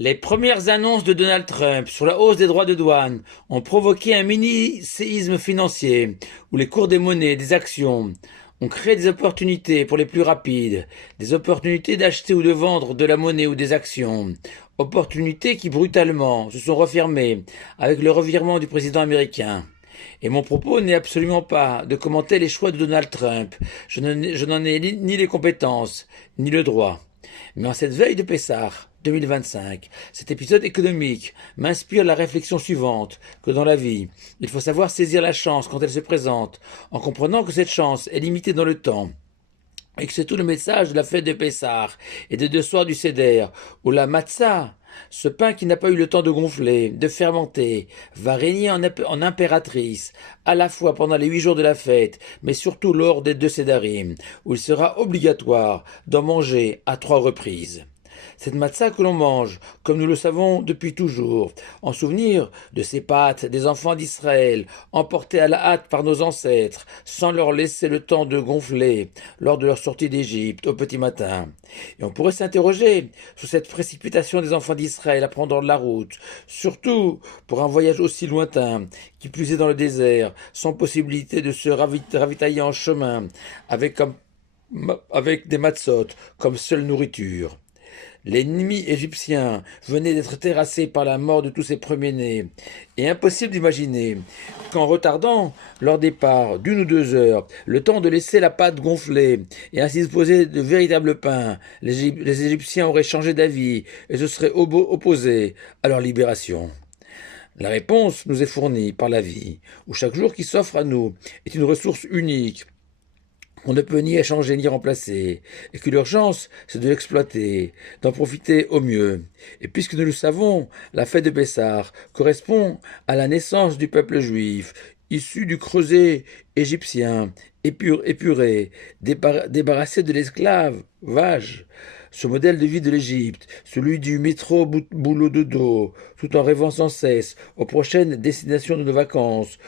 Les premières annonces de Donald Trump sur la hausse des droits de douane ont provoqué un mini-séisme financier où les cours des monnaies et des actions ont créé des opportunités pour les plus rapides, des opportunités d'acheter ou de vendre de la monnaie ou des actions, opportunités qui brutalement se sont refermées avec le revirement du président américain. Et mon propos n'est absolument pas de commenter les choix de Donald Trump. Je n'en ai ni les compétences, ni le droit. Mais en cette veille de Pessah 2025, cet épisode économique m'inspire la réflexion suivante, que dans la vie, il faut savoir saisir la chance quand elle se présente, en comprenant que cette chance est limitée dans le temps, et que c'est tout le message de la fête de Pessah et des deux soirs du Seder, où la matzah, ce pain qui n'a pas eu le temps de gonfler, de fermenter, va régner en impératrice, à la fois pendant les 8 jours de la fête, mais surtout lors des deux Sédarim, où il sera obligatoire d'en manger à 3 reprises. Cette matzah que l'on mange, comme nous le savons depuis toujours, en souvenir de ces pâtes des enfants d'Israël, emportées à la hâte par nos ancêtres, sans leur laisser le temps de gonfler lors de leur sortie d'Égypte au petit matin. Et on pourrait s'interroger sur cette précipitation des enfants d'Israël à prendre la route, surtout pour un voyage aussi lointain, qui plus est dans le désert, sans possibilité de se ravitailler en chemin, avec des matzot comme seule nourriture. L'ennemi égyptien venait d'être terrassé par la mort de tous ses premiers-nés, et impossible d'imaginer qu'en retardant leur départ d'1 ou 2 heures, le temps de laisser la pâte gonfler et ainsi disposer de véritables pains, les Égyptiens auraient changé d'avis et se seraient opposés à leur libération. La réponse nous est fournie par la vie, où chaque jour qui s'offre à nous est une ressource unique, qu'on ne peut ni échanger ni remplacer, et que l'urgence, c'est de l'exploiter, d'en profiter au mieux. Et puisque nous le savons, la fête de Pessah correspond à la naissance du peuple juif, issu du creuset égyptien, épuré, débarrassé de l'esclavage. Ce modèle de vie de l'Égypte, celui du métro boulot dodo, tout en rêvant sans cesse aux prochaines destinations de nos vacances,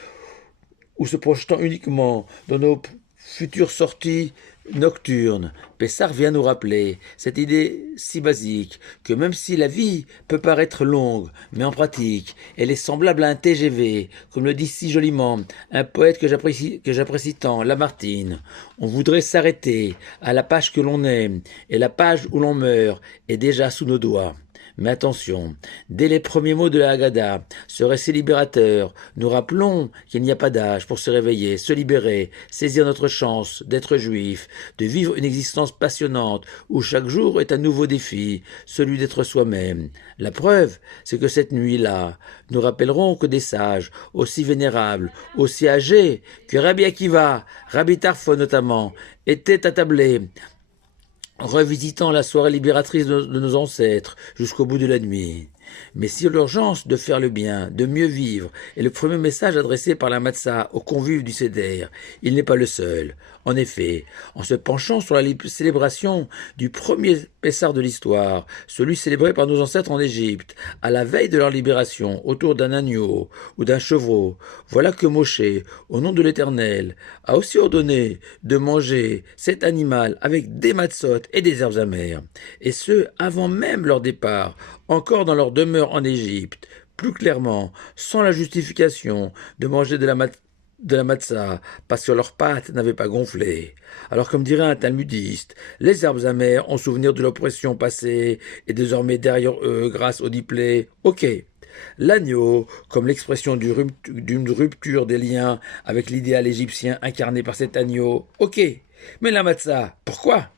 ou se projetant uniquement dans nos futures sorties nocturnes. Pessar vient nous rappeler cette idée si basique que même si la vie peut paraître longue, mais en pratique, elle est semblable à un TGV, comme le dit si joliment un poète que j'apprécie tant, Lamartine. On voudrait s'arrêter à la page que l'on aime, et la page où l'on meurt est déjà sous nos doigts. Mais attention, dès les premiers mots de la Haggadah, ce récit libérateur, nous rappelons qu'il n'y a pas d'âge pour se réveiller, se libérer, saisir notre chance d'être juif, de vivre une existence passionnante où chaque jour est un nouveau défi, celui d'être soi-même. La preuve, c'est que cette nuit-là, nous rappellerons que des sages, aussi vénérables, aussi âgés que Rabbi Akiva, Rabbi Tarfon notamment, étaient attablés revisitant la soirée libératrice de nos ancêtres jusqu'au bout de la nuit. Mais si l'urgence de faire le bien, de mieux vivre, est le premier message adressé par la Matzah aux convives du Seder, il n'est pas le seul. En effet, en se penchant sur la célébration du premier Pessar de l'histoire, celui célébré par nos ancêtres en Égypte, à la veille de leur libération, autour d'un agneau ou d'un chevreau, voilà que Moshe, au nom de l'Éternel, a aussi ordonné de manger cet animal avec des matzot et des herbes amères, et ce, avant même leur départ, encore dans leur demeure en Égypte, plus clairement, sans la justification de manger de la matzah, parce que leurs pâtes n'avaient pas gonflé. Alors, comme dirait un talmudiste, les herbes amères ont souvenir de l'oppression passée et désormais derrière eux grâce au diplé. Ok. L'agneau, comme l'expression d'une rupture des liens avec l'idéal égyptien incarné par cet agneau. Ok. Mais la matzah, pourquoi?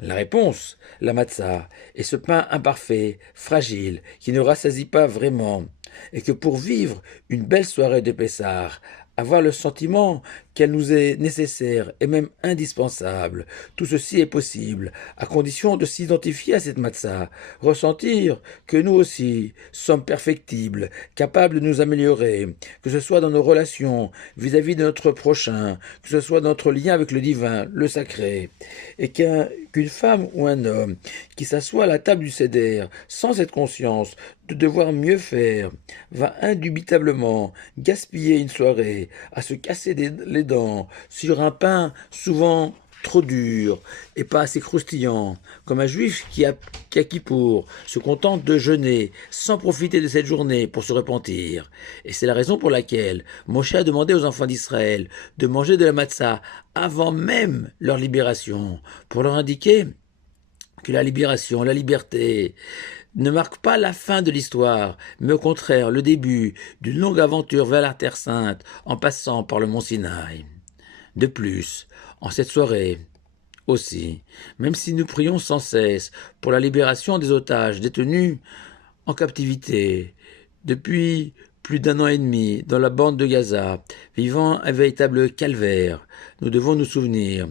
La réponse, la matzah, est ce pain imparfait, fragile, qui ne rassasie pas vraiment, et que pour vivre une belle soirée de Pessah, avoir le sentiment qu'elle nous est nécessaire et même indispensable, tout ceci est possible, à condition de s'identifier à cette matzah, ressentir que nous aussi sommes perfectibles, capables de nous améliorer, que ce soit dans nos relations vis-à-vis de notre prochain, que ce soit dans notre lien avec le divin, le sacré, et qu'une femme ou un homme qui s'assoit à la table du Seder sans cette conscience de devoir mieux faire, va indubitablement gaspiller une soirée à se casser les dents sur un pain souvent trop dur et pas assez croustillant, comme un juif qui à Kippour se contente de jeûner sans profiter de cette journée pour se repentir. Et c'est la raison pour laquelle Moshe a demandé aux enfants d'Israël de manger de la matzah avant même leur libération, pour leur indiquer que la libération, la liberté, ne marque pas la fin de l'histoire, mais au contraire le début d'une longue aventure vers la Terre Sainte en passant par le mont Sinaï. De plus, en cette soirée aussi, même si nous prions sans cesse pour la libération des otages détenus en captivité depuis plus d'un an et demi dans la bande de Gaza, vivant un véritable calvaire, nous devons nous souvenir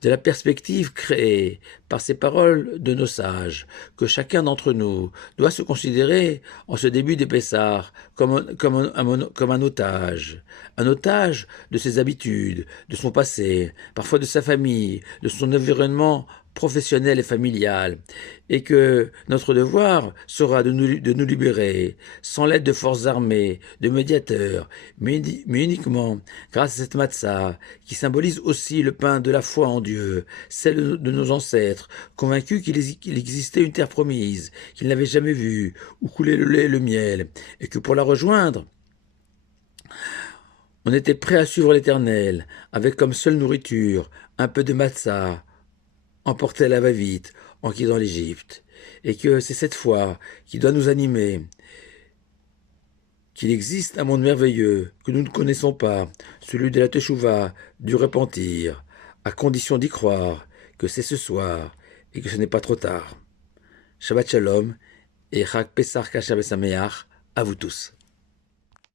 de la perspective créée par ces paroles de nos sages, que chacun d'entre nous doit se considérer en ce début des Pessah comme un otage de ses habitudes, de son passé, parfois de sa famille, de son environnement professionnel et familial, et que notre devoir sera de nous libérer, sans l'aide de forces armées, de médiateurs, mais uniquement grâce à cette matzah, qui symbolise aussi le pain de la foi en Dieu, celle de nos ancêtres, convaincus qu'il existait une terre promise, qu'ils n'avaient jamais vue, où coulait le lait et le miel, et que pour la rejoindre, on était prêt à suivre l'Éternel, avec comme seule nourriture un peu de matzah, emporté à la va-vite en quittant l'Égypte, et que c'est cette foi qui doit nous animer, qu'il existe un monde merveilleux que nous ne connaissons pas, celui de la Teshuvah, du repentir, à condition d'y croire, que c'est ce soir et que ce n'est pas trop tard. Shabbat Shalom et Chag Pesach Kasher V'Sameach à vous tous.